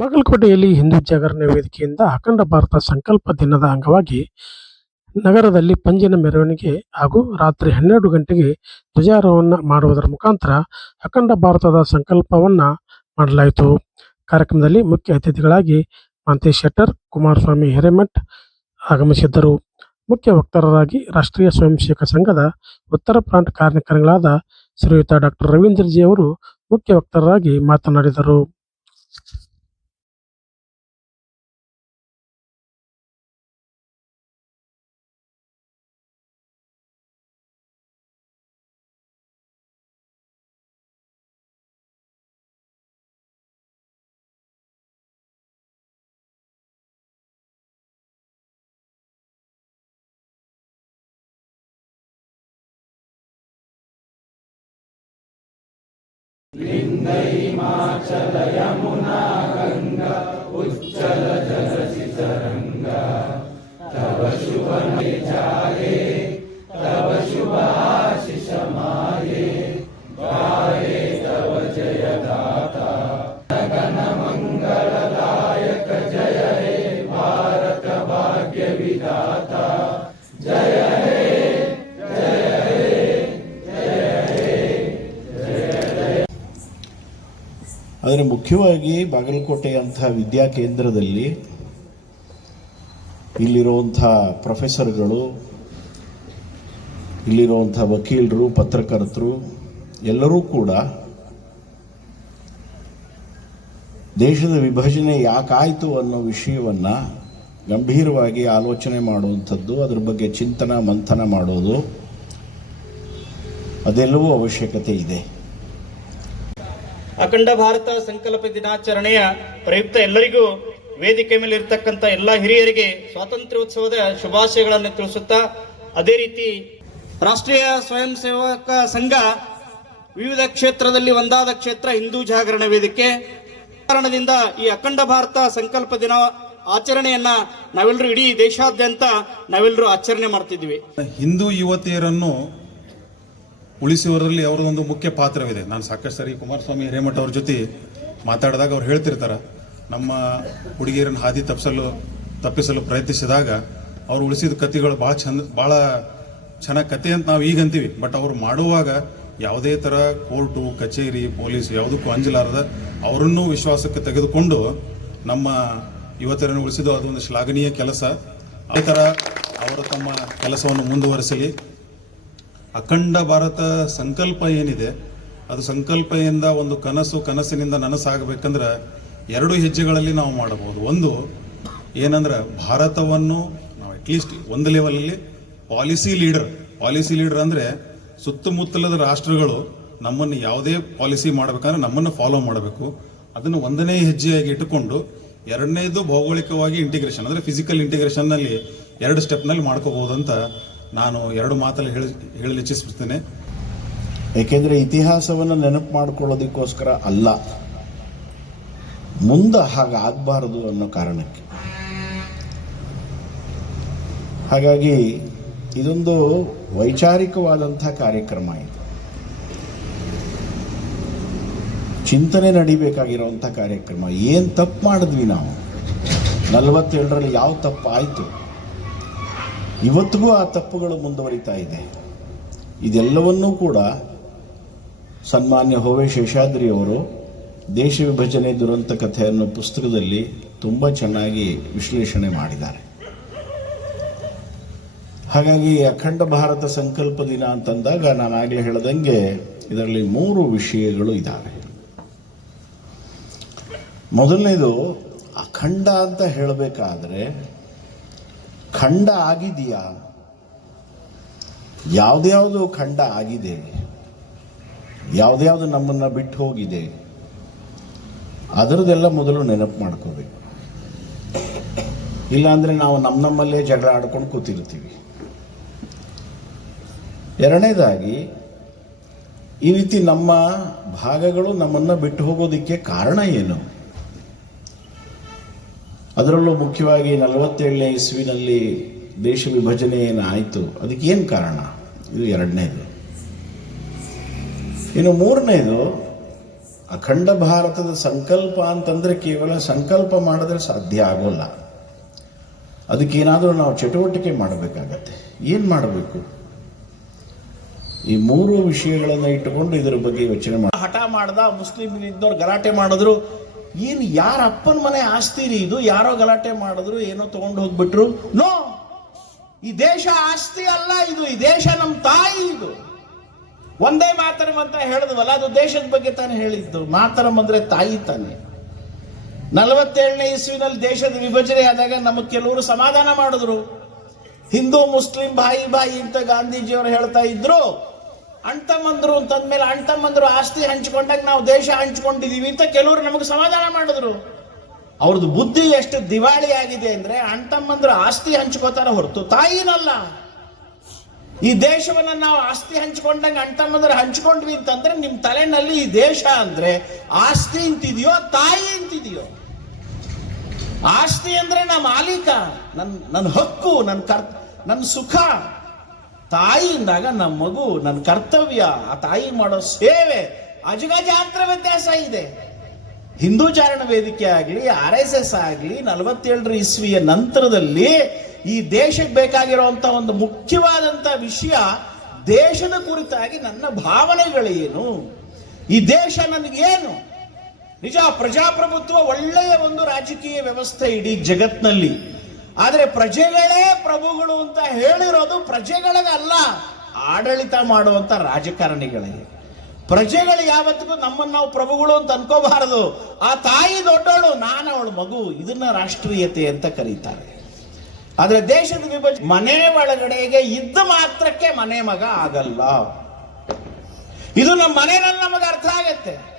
ಬಾಗಲಕೋಟೆಯಲ್ಲಿ ಹಿಂದೂ ಜಾಗರಣ ವೇದಿಕೆಯಿಂದ ಅಖಂಡ ಭಾರತ ಸಂಕಲ್ಪ ದಿನದ ಅಂಗವಾಗಿ ನಗರದಲ್ಲಿ ಪಂಜಿನ ಮೆರವಣಿಗೆ ಹಾಗೂ ರಾತ್ರಿ ಹನ್ನೆರಡು ಗಂಟೆಗೆ ಧ್ವಜಾರೋಹಣ ಮಾಡುವುದರ ಮುಖಾಂತರ ಅಖಂಡ ಭಾರತದ ಸಂಕಲ್ಪವನ್ನು ಮಾಡಲಾಯಿತು. ಕಾರ್ಯಕ್ರಮದಲ್ಲಿ ಮುಖ್ಯ ಅತಿಥಿಗಳಾಗಿ ಮಾಂತೇಶ್ ಶೆಟ್ಟರ್, ಕುಮಾರಸ್ವಾಮಿ ಹಿರೇಮಠ್ ಆಗಮಿಸಿದ್ದರು. ಮುಖ್ಯ ವಕ್ತಾರರಾಗಿ ರಾಷ್ಟ್ರೀಯ ಸ್ವಯಂ ಸೇವಕ ಸಂಘದ ಉತ್ತರ ಪ್ರಾಂತ ಕಾರ್ಯಕರ್ತಗಳಾದ ಶ್ರೀಯುತ ಡಾಕ್ಟರ್ ರವೀಂದ್ರಜಿ ಅವರು ಮುಖ್ಯ ವಕ್ತಾರರಾಗಿ ಮಾತನಾಡಿದರು. చల యమునా గంగా ఉచ్చల జలసి తరంగా తవ శుభ చాలే ಆದರೆ ಮುಖ್ಯವಾಗಿ ಬಾಗಲಕೋಟೆ ಬಾಗಲಕೋಟೆಯಂಥ ವಿದ್ಯಾಕೇಂದ್ರದಲ್ಲಿ ಇಲ್ಲಿರುವಂಥ ಪ್ರೊಫೆಸರ್ಗಳು, ಇಲ್ಲಿರುವಂಥ ವಕೀಲರು, ಪತ್ರಕರ್ತರು, ಎಲ್ಲರೂ ಕೂಡ ದೇಶದ ವಿಭಜನೆ ಯಾಕಾಯಿತು ಅನ್ನೋ ವಿಷಯವನ್ನು ಗಂಭೀರವಾಗಿ ಆಲೋಚನೆ ಮಾಡುವಂಥದ್ದು, ಅದರ ಬಗ್ಗೆ ಚಿಂತನ, ಮಂಥನ ಮಾಡೋದು ಅದೆಲ್ಲವೂ ಅವಶ್ಯಕತೆ ಇದೆ. ಅಖಂಡ ಭಾರತ ಸಂಕಲ್ಪ ದಿನಾಚರಣೆಯ ಪ್ರಯುಕ್ತ ಎಲ್ಲರಿಗೂ ವೇದಿಕೆ ಮೇಲೆ ಇರತಕ್ಕಂಥ ಎಲ್ಲ ಹಿರಿಯರಿಗೆ ಸ್ವಾತಂತ್ರ್ಯೋತ್ಸವದ ಶುಭಾಶಯಗಳನ್ನು ತಿಳಿಸುತ್ತಾ ಅದೇ ರೀತಿ ರಾಷ್ಟ್ರೀಯ ಸ್ವಯಂ ಸೇವಕ ಸಂಘ ವಿವಿಧ ಕ್ಷೇತ್ರದಲ್ಲಿ ಒಂದಾದ ಕ್ಷೇತ್ರ ಹಿಂದೂ ಜಾಗರಣ ವೇದಿಕೆ ಕಾರಣದಿಂದ ಈ ಅಖಂಡ ಭಾರತ ಸಂಕಲ್ಪ ದಿನ ಆಚರಣೆಯನ್ನ ನಾವೆಲ್ಲರೂ ಇಡೀ ದೇಶಾದ್ಯಂತ ನಾವೆಲ್ಲರೂ ಆಚರಣೆ ಮಾಡ್ತಿದ್ವಿ ಹಿಂದೂ ಯುವತಿಯರನ್ನು ಉಳಿಸುವವರಲ್ಲಿ ಅವರದೊಂದು ಮುಖ್ಯ ಪಾತ್ರವಿದೆ. ನಾನು ಸಾಕಷ್ಟು ಸರಿ ಕುಮಾರಸ್ವಾಮಿ ಹಿರೇಮಠ ಅವ್ರ ಜೊತೆ ಮಾತಾಡಿದಾಗ ಅವ್ರು ಹೇಳ್ತಿರ್ತಾರೆ, ನಮ್ಮ ಹುಡುಗಿಯರನ್ನು ಹಾದಿ ತಪ್ಪಿಸಲು ತಪ್ಪಿಸಲು ಪ್ರಯತ್ನಿಸಿದಾಗ ಅವ್ರು ಉಳಿಸಿದ ಕಥೆಗಳು ಭಾಳ ಚಂದ, ಭಾಳ ಚೆನ್ನಾಗಿ ಕತೆ ಅಂತ ನಾವು ಈಗ ಅಂತೀವಿ. ಬಟ್ ಅವ್ರು ಮಾಡುವಾಗ ಯಾವುದೇ ಥರ ಕೋರ್ಟು, ಕಚೇರಿ, ಪೊಲೀಸ್ ಯಾವುದಕ್ಕೂ ಅಂಜಲಾರದ ಅವರನ್ನೂ ವಿಶ್ವಾಸಕ್ಕೆ ತೆಗೆದುಕೊಂಡು ನಮ್ಮ ಯುವತಿಯರನ್ನು ಉಳಿಸಿದ್ದು ಅದೊಂದು ಶ್ಲಾಘನೀಯ ಕೆಲಸ. ಆ ಥರ ಅವರು ತಮ್ಮ ಕೆಲಸವನ್ನು ಮುಂದುವರಿಸಲಿ. ಅಖಂಡ ಭಾರತ ಸಂಕಲ್ಪ ಏನಿದೆ, ಅದು ಸಂಕಲ್ಪದಿಂದ ಒಂದು ಕನಸು ಕನಸಿನಿಂದ ನನಸಾಗಬೇಕಂದ್ರೆ ಎರಡು ಹೆಜ್ಜೆಗಳಲ್ಲಿ ನಾವು ಮಾಡಬಹುದು. ಒಂದು, ಏನಂದ್ರೆ ಭಾರತವನ್ನು ನಾವು ಅಟ್ಲೀಸ್ಟ್ ಒಂದು ಲೆವೆಲಲ್ಲಿ ಪಾಲಿಸಿ ಲೀಡರ್ ಪಾಲಿಸಿ ಲೀಡರ್ ಅಂದ್ರೆ ಸುತ್ತಮುತ್ತಲದ ರಾಷ್ಟ್ರಗಳು ನಮ್ಮನ್ನು ಯಾವುದೇ ಪಾಲಿಸಿ ಮಾಡಬೇಕಂದ್ರೆ ನಮ್ಮನ್ನು ಫಾಲೋ ಮಾಡಬೇಕು. ಅದನ್ನು ಒಂದನೇ ಹೆಜ್ಜೆಯಾಗಿ ಇಟ್ಟುಕೊಂಡು ಎರಡನೇದು ಭೌಗೋಳಿಕವಾಗಿ ಇಂಟಿಗ್ರೇಷನ್ ಅಂದ್ರೆ ಫಿಸಿಕಲ್ ಇಂಟಿಗ್ರೇಷನ್ನಲ್ಲಿ ಎರಡು ಸ್ಟೆಪ್ನಲ್ಲಿ ಮಾಡ್ಕೋಬಹುದು ಅಂತ ನಾನು ಎರಡು ಮಾತಲ್ಲಿ ಹೇಳಿ, ಹೇಳಲು ಇಚ್ಛಿಸುತ್ತೇನೆ ಏಕೆಂದರೆ ಇತಿಹಾಸವನ್ನು ನೆನಪು ಮಾಡ್ಕೊಳ್ಳೋದಕ್ಕೋಸ್ಕರ ಅಲ್ಲ. ಮುಂದೆ ಹಾಗಾಗಬಾರದು ಅನ್ನೋ ಕಾರಣಕ್ಕೆ. ಹಾಗಾಗಿ ಇದೊಂದು ವೈಚಾರಿಕವಾದಂಥ ಕಾರ್ಯಕ್ರಮ ಇದು. ಚಿಂತನೆ ನಡಿಬೇಕಾಗಿರುವಂಥ ಕಾರ್ಯಕ್ರಮ. ಏನು ತಪ್ಪು ಮಾಡಿದ್ವಿ ನಾವು? ನಲವತ್ತೇಳರಲ್ಲಿ ಯಾವ ತಪ್ಪು ಆಯಿತು ಇವತ್ತಿಗೂ ಆ ತಪ್ಪುಗಳು ಮುಂದುವರಿತಾ ಇದೆ. ಇದೆಲ್ಲವನ್ನೂ ಕೂಡ ಸನ್ಮಾನ್ಯ ಹೋವೆ ಶೇಷಾದ್ರಿ ಅವರು ದೇಶ ವಿಭಜನೆ ದುರಂತ ಕಥೆಯನ್ನು ಪುಸ್ತಕದಲ್ಲಿ ತುಂಬ ಚೆನ್ನಾಗಿ ವಿಶ್ಲೇಷಣೆ ಮಾಡಿದ್ದಾರೆ. ಹಾಗಾಗಿ ಅಖಂಡ ಭಾರತ ಸಂಕಲ್ಪ ದಿನ ಅಂತಂದಾಗ ನಾನು ಆಗಲೇ ಹೇಳ್ದಂಗೆ ಇದರಲ್ಲಿ ಮೂರು ವಿಷಯಗಳು ಇದ್ದಾವೆ ಮೊದಲನೇದು ಅಖಂಡ ಅಂತ ಹೇಳಬೇಕಾದ್ರೆ ಖಂಡ ಆಗಿದೆಯಾ? ಯಾವ್ದ್ಯಾವುದು ಖಂಡ ಆಗಿದೆ. ಯಾವುದ್ಯಾವುದು ನಮ್ಮನ್ನು ಬಿಟ್ಟು ಹೋಗಿದೆ. ಅದರದೆಲ್ಲ ಮೊದಲು ನೆನಪು ಮಾಡ್ಕೋಬೇಕು. ಇಲ್ಲಾಂದರೆ ನಾವು ನಮ್ಮ ನಮ್ಮಲ್ಲೇ ಜಗಳ ಆಡ್ಕೊಂಡು ಕೂತಿರ್ತೀವಿ. ಎರಡನೇದಾಗಿ, ಈ ರೀತಿ ನಮ್ಮ ಭಾಗಗಳು ನಮ್ಮನ್ನು ಬಿಟ್ಟು ಹೋಗೋದಕ್ಕೆ ಕಾರಣ ಏನು? ಅದರಲ್ಲೂ ಮುಖ್ಯವಾಗಿ ನಲವತ್ತೇಳನೇ ಇಸ್ವಿನಲ್ಲಿ ದೇಶ ವಿಭಜನೆ ಏನಾಯಿತು ಅದಕ್ಕೆ ಏನು ಕಾರಣ? ಇದು ಎರಡನೇದು. ಇನ್ನು ಮೂರನೇದು, ಅಖಂಡ ಭಾರತದ ಸಂಕಲ್ಪ ಅಂತಂದ್ರೆ ಕೇವಲ ಸಂಕಲ್ಪ ಮಾಡಿದ್ರೆ ಸಾಧ್ಯ ಆಗೋಲ್ಲ. ಅದಕ್ಕೇನಾದರೂ ನಾವು ಚಟುವಟಿಕೆ ಮಾಡಬೇಕಾಗತ್ತೆ. ಏನು ಮಾಡಬೇಕು? ಈ ಮೂರು ವಿಷಯಗಳನ್ನು ಇಟ್ಟುಕೊಂಡು ಇದರ ಬಗ್ಗೆ ಯೋಚನೆ ಮಾಡಿ ಹಠ ಮಾಡ್ದ ಮುಸ್ಲಿಮ್ ಇದ್ದವ್ರು ಗಲಾಟೆ ಮಾಡಿದ್ರು ಏನು ಯಾರ ಅಪ್ಪನ ಮನೆ ಆಸ್ತಿ ರೀ ಇದು? ಯಾರೋ ಗಲಾಟೆ ಮಾಡಿದ್ರು, ಏನೋ ತಗೊಂಡು ಹೋಗ್ಬಿಟ್ರು? ನೋ! ಈ ದೇಶ ಆಸ್ತಿ ಅಲ್ಲ ಇದು. ಈ ದೇಶ ನಮ್ಮ ತಾಯಿ ಇದು. ಒಂದೇ ಮಾತರಂ ಅಂತ ಹೇಳಿದ್ವಲ್ಲ, ಅದು ದೇಶದ ಬಗ್ಗೆ ತಾನೇ ಹೇಳಿದ್ದು. ಮಾತರಂ ಅಂದ್ರೆ ತಾಯಿ ತಾನೆ. ನಲವತ್ತೇಳನೇ ಇಸ್ವಿನಲ್ಲಿ ದೇಶದ ವಿಭಜನೆ ಆದಾಗ ನಮಗೆ ಕೆಲವರು ಸಮಾಧಾನ ಮಾಡಿದ್ರು. ಹಿಂದೂ, ಮುಸ್ಲಿಂ, ಬಾಯಿ ಬಾಯಿ ಅಂತ ಗಾಂಧೀಜಿಯವರು ಹೇಳ್ತಾ ಇದ್ರು. ಅಣ್ತಮ್ಮಂದ್ರು ಅಂತಂದ್ಮೇಲೆ ಅಣ್ತಮ್ಮಂದ್ರು ಆಸ್ತಿ ಹಂಚ್ಕೊಂಡಾಗ ನಾವು ದೇಶ ಹಂಚ್ಕೊಂಡಿದೀವಿ ಅಂತ ಕೆಲವರು ನಮಗೆ ಸಮಾಧಾನ ಮಾಡಿದ್ರು. ಅವ್ರದ್ದು ಬುದ್ಧಿ ಎಷ್ಟು ದಿವಾಳಿ ಆಗಿದೆ ಅಂದ್ರೆ ಅಣ್ತಮ್ಮಂದ್ರು ಆಸ್ತಿ ಹಂಚ್ಕೋತಾರ ಹೊರತು ತಾಯಿನಲ್ಲ. ಈ ದೇಶವನ್ನ ನಾವು ಆಸ್ತಿ ಹಂಚ್ಕೊಂಡಂಗೆ ಅಣ್ತಮ್ಮಂದ್ರೆ ಹಂಚ್ಕೊಂಡ್ವಿ ಅಂತಂದ್ರೆ ನಿಮ್ಮ ತಲೆನಲ್ಲಿ ಈ ದೇಶ ಅಂದ್ರೆ ಆಸ್ತಿ ಅಂತಿದೆಯೋ, ತಾಯಿ ಅಂತಿದೆಯೋ? ಆಸ್ತಿ ಅಂದ್ರೆ ನಾ ಮಾಲೀಕ ನನ್ನ ನನ್ನ ಹಕ್ಕು ನನ್ನ ಕರ್ ನನ್ನ ಸುಖ. ತಾಯಿ ಅಂದಾಗ ನಮ್ಮ ಮಗು ನನ್ನ ಕರ್ತವ್ಯ, ಆ ತಾಯಿ ಮಾಡೋ ಸೇವೆ ಅಜಗಜಾಂತರ ವ್ಯತ್ಯಾಸ ಇದೆ. ಹಿಂದೂ ಚಾರಣ ವೇದಿಕೆ ಆಗಲಿ, ಆರ್ ಎಸ್ ಎಸ್ ಆಗಲಿ, ನಲವತ್ತೇಳರ ಇಸ್ವಿಯ ನಂತರದಲ್ಲಿ ಈ ದೇಶಕ್ಕೆ ಬೇಕಾಗಿರುವಂತ ಒಂದು ಮುಖ್ಯವಾದಂತ ವಿಷಯ ದೇಶದ ಕುರಿತಾಗಿ ನನ್ನ ಭಾವನೆಗಳೇನು? ಈ ದೇಶ ನನಗೇನು? ನಿಜ ಪ್ರಜಾಪ್ರಭುತ್ವ ಒಳ್ಳೆಯ ಒಂದು ರಾಜಕೀಯ ವ್ಯವಸ್ಥೆ ಇಡೀ ಜಗತ್ನಲ್ಲಿ. ಆದರೆ ಪ್ರಜೆಗಳೇ ಪ್ರಭುಗಳು ಅಂತ ಹೇಳಿರೋದು ಪ್ರಜೆಗಳಿಗಲ್ಲ. ಆಡಳಿತ ಮಾಡುವಂತ ರಾಜಕಾರಣಿಗಳಿಗೆ. ಪ್ರಜೆಗಳು ಯಾವತ್ತಿಗೂ ನಮ್ಮನ್ನು ನಾವು ಪ್ರಭುಗಳು ಅಂತ ಅನ್ಕೋಬಾರದು. ಆ ತಾಯಿ ದೊಡ್ಡವಳು, ನಾನು ಅವಳು ಮಗು, ಇದನ್ನ ರಾಷ್ಟ್ರೀಯತೆ ಅಂತ ಕರೀತಾರೆ. ಆದರೆ ದೇಶದ ವಿಭಜನೆ, ಮನೆ ಒಳಗಡೆಗೆ ಇದ್ದ ಮಾತ್ರಕ್ಕೆ ಮನೆ ಮಗ ಆಗಲ್ಲ. ಇದು ನಮ್ಮ ಮನೆಯಲ್ಲಿ ನಮಗೆ ಅರ್ಥ ಆಗತ್ತೆ.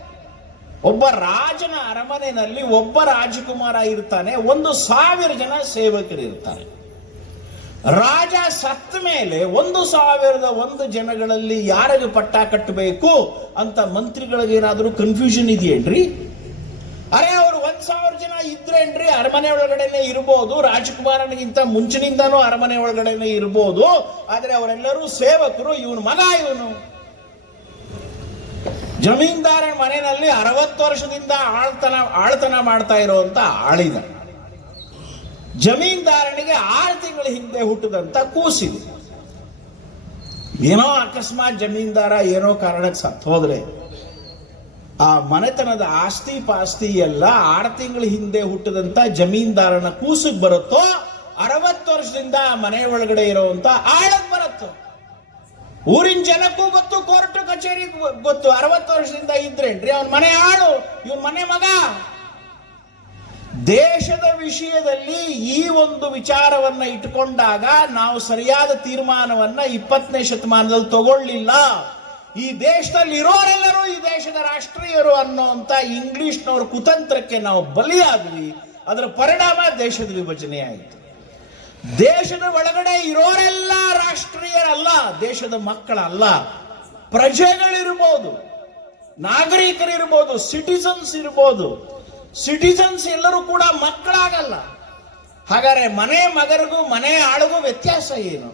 ಒಬ್ಬ ರಾಜನ ಅರಮನೆಯಲ್ಲಿ ಒಬ್ಬ ರಾಜಕುಮಾರ ಇರ್ತಾನೆ, ಒಂದು ಸಾವಿರ ಜನ ಸೇವಕರು ಇರ್ತಾರೆ. ರಾಜ ಸತ್ತ ಮೇಲೆ ಒಂದು ಸಾವಿರದ ಒಂದು ಜನಗಳಲ್ಲಿ ಯಾರಿಗೆ ಪಟ್ಟ ಕಟ್ಟಬೇಕು ಅಂತ ಮಂತ್ರಿಗಳಿಗೆ ಏನಾದರೂ ಕನ್ಫ್ಯೂಷನ್ ಇದೆಯೇನ್ರಿ? ಅರೆ, ಅವರು ಒಂದ್ ಸಾವಿರ ಜನ ಇದ್ರೇನ್ರಿ? ಅರಮನೆ ಒಳಗಡೆನೆ ಇರ್ಬೋದು, ರಾಜಕುಮಾರನಿಗಿಂತ ಮುಂಚಿನಿಂದಾನು ಅರಮನೆ ಒಳಗಡೆನೆ ಇರ್ಬೋದು, ಆದ್ರೆ ಅವರೆಲ್ಲರೂ ಸೇವಕರು, ಇವನು ಮಗ ಇವನು. ಜಮೀನ್ದಾರ ಮನೆಯಲ್ಲಿ ಅರವತ್ತು ವರ್ಷದಿಂದ ಆಳ್ತನ ಆಳ್ತನ ಮಾಡ್ತಾ ಇರುವಂತ ಆಳಿದ. ಜಮೀನ್ದಾರನಿಗೆ ಆರು ತಿಂಗಳ ಹಿಂದೆ ಹುಟ್ಟಿದಂತ ಕೂಸಿದೆ. ಏನೋ ಅಕಸ್ಮಾತ್ ಜಮೀನ್ದಾರ ಏನೋ ಕಾರಣಕ್ಕೆ ಸತ್ತು ಹೋದ್ರೆ, ಆ ಮನೆತನದ ಆಸ್ತಿ ಪಾಸ್ತಿ ಎಲ್ಲ ಆರು ತಿಂಗಳ ಹಿಂದೆ ಹುಟ್ಟಿದಂತ ಜಮೀನ್ದಾರನ ಕೂಸಿಗೆ ಬರುತ್ತೋ, ಅರವತ್ತು ವರ್ಷದಿಂದ ಮನೆ ಒಳಗಡೆ ಇರುವಂತ ಆಳಕ್ ಬರುತ್ತೋ ಊರಿನ ಜನಕ್ಕೂ ಗೊತ್ತು, ಕೋರ್ಟ್ ಕಚೇರಿ ಗೊತ್ತು. ಅರವತ್ತು ವರ್ಷದಿಂದ ಇದ್ರೇನ್ರಿ? ಅವನ ಮನೆ ಆಳು ಇವನ್ ಮನೆ ಮಗ. ದೇಶದ ವಿಷಯದಲ್ಲಿ ಈ ಒಂದು ವಿಚಾರವನ್ನ ಇಟ್ಕೊಂಡಾಗ ನಾವು ಸರಿಯಾದ ತೀರ್ಮಾನವನ್ನ ಇಪ್ಪತ್ತನೇ ಶತಮಾನದಲ್ಲಿ ತಗೊಳ್ಳಿಲ್ಲ. ಈ ದೇಶದಲ್ಲಿ ಇರೋರೆಲ್ಲರೂ ಈ ದೇಶದ ರಾಷ್ಟ್ರೀಯರು ಅನ್ನೋಂತ ಇಂಗ್ಲಿಷ್ನವ್ರ ಕುತಂತ್ರಕ್ಕೆ ನಾವು ಬಲಿಯಾದ್ವಿ. ಅದರ ಪರಿಣಾಮ ದೇಶದ ವಿಭಜನೆ ಆಯಿತು ದೇಶದ ಒಳಗಡೆ ಇರೋರೆಲ್ಲ ರಾಷ್ಟ್ರೀಯರಲ್ಲ, ದೇಶದ ಮಕ್ಕಳಲ್ಲ. ಪ್ರಜೆಗಳಿರ್ಬೋದು, ನಾಗರಿಕರಿರ್ಬೋದು ಸಿಟಿಸನ್ಸ್ ಇರ್ಬೋದು. ಸಿಟಿಸನ್ಸ್ ಎಲ್ಲರೂ ಕೂಡ ಮಕ್ಕಳಾಗಲ್ಲ. ಹಾಗಾದ್ರೆ ಮನೆ ಮಗರಿಗೂ ಮನೆ ಆಳಿಗೂ ವ್ಯತ್ಯಾಸ ಏನು?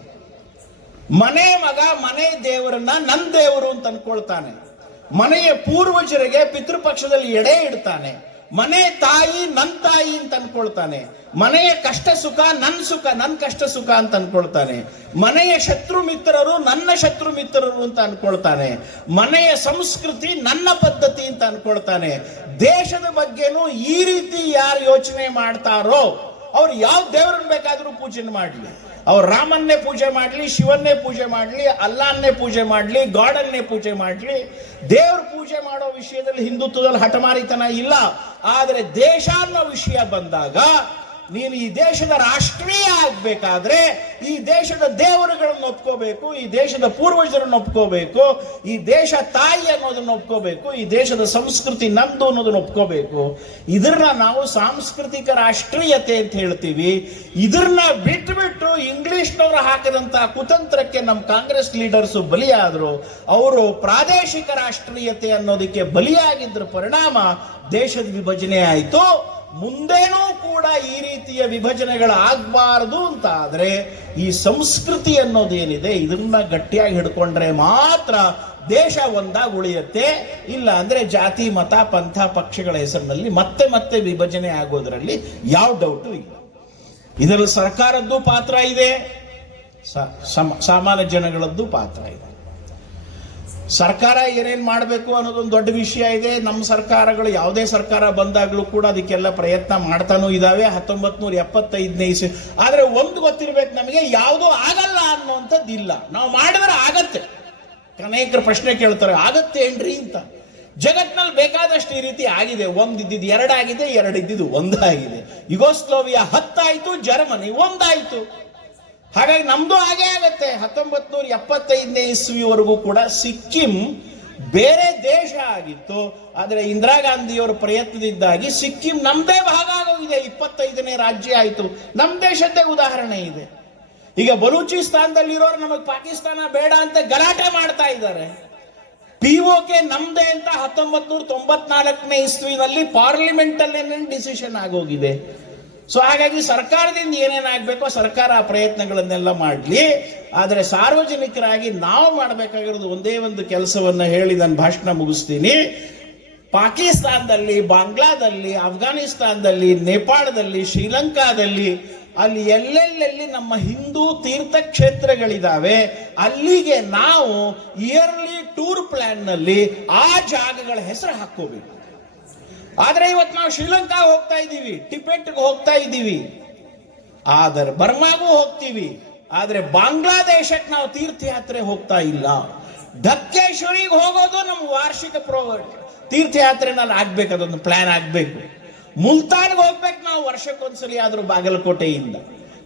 ಮನೆ ಮಗ, ಮನೆ ದೇವರನ್ನ ನನ್ನ ದೇವರು ಅಂತ ಅನ್ಕೊಳ್ತಾನೆ. ಮನೆಯ ಪೂರ್ವಜರಿಗೆ, ಪಿತೃಪಕ್ಷದಲ್ಲಿ ಎಡೆ ಇಡ್ತಾನೆ. ಮನೆ ತಾಯಿ ನನ್ನ ತಾಯಿ ಅಂತ ಅನ್ಕೊಳ್ತಾನೆ. ಮನೆಯ ಕಷ್ಟ ಸುಖ ನನ್ನ ಸುಖ ನನ್ನ ಕಷ್ಟ ಸುಖ ಅಂತ ಅನ್ಕೊಳ್ತಾನೆ. ಮನೆಯ ಶತ್ರು ಮಿತ್ರರು, ನನ್ನ ಶತ್ರು ಮಿತ್ರರು ಅಂತ ಅನ್ಕೊಳ್ತಾನೆ. ಮನೆಯ ಸಂಸ್ಕೃತಿ, ನನ್ನ ಪದ್ಧತಿ ಅಂತ ಅನ್ಕೊಳ್ತಾನೆ. ದೇಶದ ಬಗ್ಗೆನೂ ಈ ರೀತಿ ಯಾರು ಯೋಚನೆ ಮಾಡ್ತಾರೋ ಅವ್ರು ಯಾವ ದೇವರನ್ನ ಬೇಕಾದ್ರೂ ಪೂಜೆ ಮಾಡಲಿ. ಅವ್ರು ರಾಮನ್ನೇ ಪೂಜೆ ಮಾಡಲಿ, ಶಿವನ್ನೇ ಪೂಜೆ ಮಾಡಲಿ, ಅಲ್ಲಾನ್ನೇ ಪೂಜೆ ಮಾಡಲಿ, ಗಾಡನ್ನೇ ಪೂಜೆ ಮಾಡಲಿ. ದೇವ್ರ ಪೂಜೆ ಮಾಡೋ ವಿಷಯದಲ್ಲಿ ಹಿಂದುತ್ವದಲ್ಲಿ ಹಠಮಾರಿತನ ಇಲ್ಲ. ಆದರೆ ದೇಶ ಅನ್ನೋ ವಿಷಯ ಬಂದಾಗ ನೀನು ಈ ದೇಶದ ರಾಷ್ಟ್ರೀಯ ಆಗಬೇಕಾದ್ರೆ ಈ ದೇಶದ ದೇವರುಗಳನ್ನ ಒಪ್ಕೋಬೇಕು, ಈ ದೇಶದ ಪೂರ್ವಜರನ್ನು ಒಪ್ಕೋಬೇಕು, ಈ ದೇಶ ತಾಯಿ ಅನ್ನೋದನ್ನು ಒಪ್ಕೋಬೇಕು, ಈ ದೇಶದ ಸಂಸ್ಕೃತಿ ನಂದು ಅನ್ನೋದನ್ನ ಒಪ್ಕೋಬೇಕು. ಇದನ್ನ ನಾವು ಸಾಂಸ್ಕೃತಿಕ ರಾಷ್ಟ್ರೀಯತೆ ಅಂತ ಹೇಳ್ತೀವಿ. ಇದನ್ನ ಬಿಟ್ಟು ಬಿಟ್ಟು ಇಂಗ್ಲಿಷ್ನವರು ಹಾಕಿದಂತ ಕುತಂತ್ರಕ್ಕೆ ನಮ್ಮ ಕಾಂಗ್ರೆಸ್ ಲೀಡರ್ಸ್ ಬಲಿಯಾದ್ರು. ಅವರು ಪ್ರಾದೇಶಿಕ ರಾಷ್ಟ್ರೀಯತೆ ಅನ್ನೋದಕ್ಕೆ ಬಲಿಯಾಗಿದ್ರ ಪರಿಣಾಮ ದೇಶದ ವಿಭಜನೆ ಆಯಿತು. ಮುಂದೇನೂ ಕೂಡ ಈ ರೀತಿಯ ವಿಭಜನೆಗಳಾಗಬಾರದು ಅಂತ ಆದ್ರೆ ಈ ಸಂಸ್ಕೃತಿ ಅನ್ನೋದೇನಿದೆ ಇದನ್ನ ಗಟ್ಟಿಯಾಗಿ ಹಿಡ್ಕೊಂಡ್ರೆ ಮಾತ್ರ ದೇಶ ಒಂದಾಗಿ ಉಳಿಯುತ್ತೆ ಇಲ್ಲ ಅಂದ್ರೆ ಜಾತಿ, ಮತ, ಪಂಥ, ಪಕ್ಷಗಳ ಹೆಸರಿನಲ್ಲಿ ಮತ್ತೆ ಮತ್ತೆ ವಿಭಜನೆ ಆಗೋದ್ರಲ್ಲಿ ಯಾವ ಡೌಟು ಇಲ್ಲ. ಇದರಲ್ಲಿ ಸರ್ಕಾರದ್ದು ಪಾತ್ರ ಇದೆ. ಸಾಮಾನ್ಯ ಜನಗಳದ್ದು ಪಾತ್ರ ಇದೆ. ಸರ್ಕಾರ ಏನೇನು ಮಾಡಬೇಕು ಅನ್ನೋದೊಂದು ದೊಡ್ಡ ವಿಷಯ ಇದೆ. ನಮ್ಮ ಸರ್ಕಾರಗಳು ಯಾವುದೇ ಸರ್ಕಾರ ಬಂದಾಗಲೂ ಕೂಡ ಅದಕ್ಕೆಲ್ಲ ಪ್ರಯತ್ನ ಮಾಡ್ತಾನೂ ಇದಾವೆ. ಹತ್ತೊಂಬತ್ತು ನೂರ ಎಪ್ಪತ್ತೈದನೇ ಇಸ್ವಿ. ಆದರೆ ಒಂದು ಗೊತ್ತಿರಬೇಕು ನಮಗೆ, ಯಾವುದೂ ಆಗಲ್ಲ ಅನ್ನುವಂಥದ್ದು ಇಲ್ಲ ನಾವು ಮಾಡಿದ್ರೆ ಆಗತ್ತೆ. ಅನೇಕರು ಪ್ರಶ್ನೆ ಕೇಳ್ತಾರೆ, ಆಗತ್ತೆ ಏನ್ರಿ ಅಂತ. ಜಗತ್ನಲ್ಲಿ ಬೇಕಾದಷ್ಟು ಈ ರೀತಿ ಆಗಿದೆ. ಒಂದು ಇದ್ದಿದ್ದು ಎರಡಾಗಿದೆ ಎರಡು ಇದ್ದಿದ್ದು ಒಂದಾಗಿದೆ ಯುಗೋಸ್ಲೋವಿಯಾ ಹತ್ತಾಯಿತು, ಜರ್ಮನಿ ಒಂದಾಯ್ತು. ಹಾಗಾಗಿ ನಮ್ದು ಹಾಗೆ ಆಗತ್ತೆ. ಹತ್ತೊಂಬತ್ ನೂರ ಎಪ್ಪತ್ತೈದನೇ ಇಸ್ವಿವರೆಗೂ ಕೂಡ ಸಿಕ್ಕಿಂ ಬೇರೆ ದೇಶ ಆಗಿತ್ತು. ಆದರೆ ಇಂದಿರಾ ಗಾಂಧಿಯವರ ಪ್ರಯತ್ನದಿಂದಾಗಿ ಸಿಕ್ಕಿಂ ನಮ್ದೇ ಭಾಗ ಆಗೋಗಿದೆ. ಇಪ್ಪತ್ತೈದನೇ ರಾಜ್ಯ ಆಯಿತು. ನಮ್ಮ ದೇಶದ್ದೇ ಉದಾಹರಣೆ ಇದೆ. ಈಗ ಬಲೂಚಿಸ್ತಾನದಲ್ಲಿರೋರು ನಮಗೆ ಪಾಕಿಸ್ತಾನ ಬೇಡ ಅಂತ ಗಲಾಟೆ ಮಾಡ್ತಾ ಇದ್ದಾರೆ. ಪಿ ಕೆ ನಮ್ದೇ ಅಂತ ಹತ್ತೊಂಬತ್ ನೂರ ತೊಂಬತ್ನಾಲ್ಕನೇ ಇಸ್ವಿನಲ್ಲಿ ಪಾರ್ಲಿಮೆಂಟ್ ಅಲ್ಲೇನೇ ಡಿಸಿಷನ್ ಆಗೋಗಿದೆ? ಸೊ ಹಾಗಾಗಿ ಸರ್ಕಾರದಿಂದ ಏನೇನಾಗಬೇಕೋ ಸರ್ಕಾರ ಆ ಪ್ರಯತ್ನಗಳನ್ನೆಲ್ಲ ಮಾಡಲಿ. ಆದರೆ ಸಾರ್ವಜನಿಕರಾಗಿ ನಾವು ಮಾಡಬೇಕಾಗಿರೋದು ಒಂದೇ ಒಂದು ಕೆಲಸವನ್ನು ಹೇಳಿ ನನ್ನ ಭಾಷಣ ಮುಗಿಸ್ತೀನಿ. ಪಾಕಿಸ್ತಾನದಲ್ಲಿ, ಬಾಂಗ್ಲಾದಲ್ಲಿ ಅಫ್ಘಾನಿಸ್ತಾನದಲ್ಲಿ ನೇಪಾಳದಲ್ಲಿ, ಶ್ರೀಲಂಕಾದಲ್ಲಿ ಅಲ್ಲಿ ಎಲ್ಲೆಲ್ಲೆಲ್ಲಿ ನಮ್ಮ ಹಿಂದೂ ತೀರ್ಥಕ್ಷೇತ್ರಗಳಿದ್ದಾವೆ ಅಲ್ಲಿಗೆ ನಾವು ಇಯರ್ಲಿ ಟೂರ್ ಪ್ಲ್ಯಾನ್ನಲ್ಲಿ ಆ ಜಾಗಗಳ ಹೆಸರು ಹಾಕೋಬೇಕು ಆದ್ರೆ ಇವತ್ತು ನಾವು ಶ್ರೀಲಂಕಾ ಹೋಗ್ತಾ ಇದ್ದೀವಿ, ಟಿಬೆಟ್ಗೆ ಹೋಗ್ತಾ ಇದ್ದೀವಿ. ಆದರೆ ಬರ್ಮಾಗೂ ಹೋಗ್ತೀವಿ. ಆದರೆ ಬಾಂಗ್ಲಾದೇಶಕ್ಕೆ ನಾವು ತೀರ್ಥಯಾತ್ರೆ ಹೋಗ್ತಾ ಇಲ್ಲ. ಧಕ್ಕೇಶ್ವರಿಗೆ ಹೋಗೋದು ನಮ್ಮ ವಾರ್ಷಿಕ ಪ್ರೋ, ತೀರ್ಥಯಾತ್ರೆನಲ್ಲಿ ಆಗ್ಬೇಕು, ಅದೊಂದು ಪ್ಲಾನ್ ಆಗ್ಬೇಕು. ಮುಲ್ತಾನ್ಗೆ ಹೋಗ್ಬೇಕು ನಾವು ವರ್ಷಕ್ಕೊಂದ್ಸಲಿ ಆದರೂ ಬಾಗಲಕೋಟೆಯಿಂದ.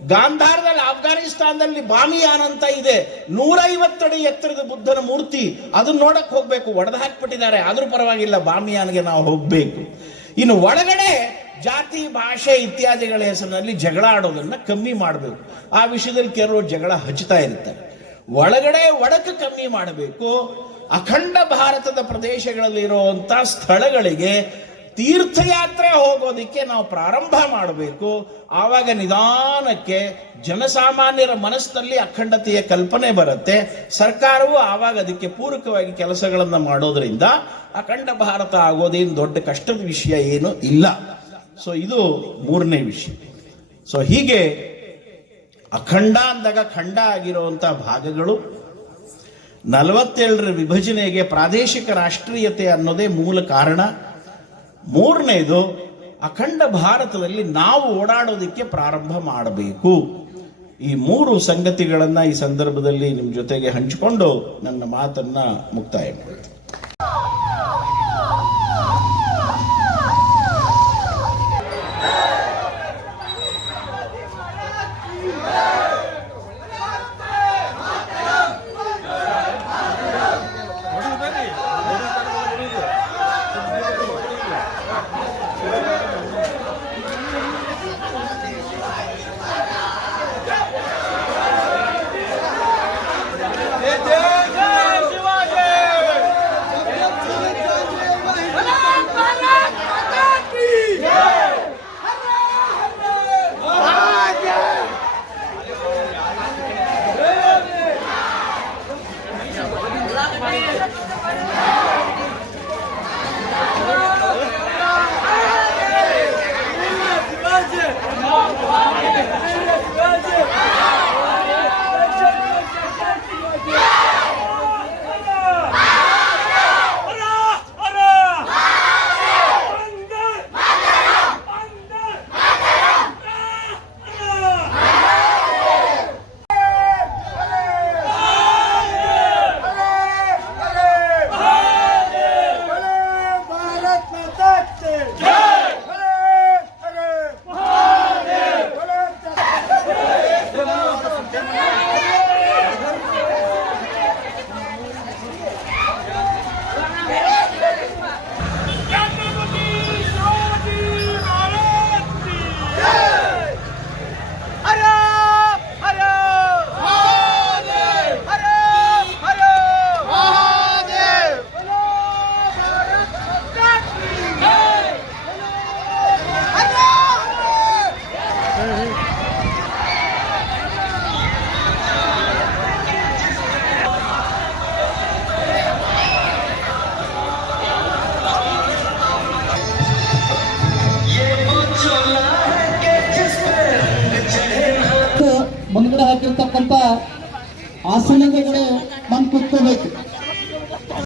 ಗಾಂಧಾರದಲ್ಲಿ ಅಫ್ಘಾನಿಸ್ತಾನದಲ್ಲಿ ಬಾಮಿಯಾನ್ ಅಂತ ಇದೆ. ನೂರೈವತ್ತಡಿ ಎತ್ತರದ ಬುದ್ಧನ ಮೂರ್ತಿ, ಅದನ್ನ ನೋಡಕ್ ಹೋಗ್ಬೇಕು, ಒಡೆದು ಹಾಕ್ಬಿಟ್ಟಿದ್ದಾರೆ. ಆದ್ರೂ ಪರವಾಗಿಲ್ಲ, ಬಾಮಿಯಾನ್ಗೆ ನಾವು ಹೋಗ್ಬೇಕು. ಇನ್ನು ಒಳಗಡೆ ಜಾತಿ, ಭಾಷೆ ಇತ್ಯಾದಿಗಳ ಹೆಸರಿನಲ್ಲಿ ಜಗಳ ಆಡೋದನ್ನ ಕಮ್ಮಿ ಮಾಡಬೇಕು. ಆ ವಿಷಯದಲ್ಲಿ ಕೆಲವರು ಜಗಳ ಹಚ್ಚುತ್ತಾ ಇರ್ತಾರೆ. ಒಳಗಡೆ ಒಡಕು ಕಮ್ಮಿ ಮಾಡಬೇಕು. ಅಖಂಡ ಭಾರತದ ಪ್ರದೇಶಗಳಲ್ಲಿ ಇರುವಂತಹ ಸ್ಥಳಗಳಿಗೆ ತೀರ್ಥಯಾತ್ರೆ ಹೋಗೋದಕ್ಕೆ ನಾವು ಪ್ರಾರಂಭ ಮಾಡಬೇಕು. ಆವಾಗ ನಿಧಾನಕ್ಕೆ ಜನಸಾಮಾನ್ಯರ ಮನಸ್ಸಿನಲ್ಲಿ ಅಖಂಡತೆಯ ಕಲ್ಪನೆ ಬರುತ್ತೆ. ಸರ್ಕಾರವು ಆವಾಗ ಅದಕ್ಕೆ ಪೂರಕವಾಗಿ ಕೆಲಸಗಳನ್ನು ಮಾಡೋದರಿಂದ ಅಖಂಡ ಭಾರತ ಆಗೋದೇನು ದೊಡ್ಡ ಕಷ್ಟದ ವಿಷಯ ಏನು ಇಲ್ಲ. ಸೊ ಇದು ಮೂರನೇ ವಿಷಯ. ಸೊ ಹೀಗೆ ಅಖಂಡ ಅಂದಾಗ ಖಂಡ ಆಗಿರುವಂಥ ಭಾಗಗಳು ನಲವತ್ತೇಳರ ವಿಭಜನೆಗೆ ಪ್ರಾದೇಶಿಕ ರಾಷ್ಟ್ರೀಯತೆ ಅನ್ನೋದೇ ಮೂಲ ಕಾರಣ. ಮೂರನೇದು, ಅಖಂಡ ಭಾರತದಲ್ಲಿ ನಾವು ಓಡಾಡೋದಕ್ಕೆ ಪ್ರಾರಂಭ ಮಾಡಬೇಕು. ಈ ಮೂರು ಸಂಗತಿಗಳನ್ನು ಈ ಸಂದರ್ಭದಲ್ಲಿ ನಿಮ್ಮ ಜೊತೆಗೆ ಹಂಚಿಕೊಂಡು ನನ್ನ ಮಾತನ್ನ ಮುಕ್ತಾಯ Cepte! Cepte!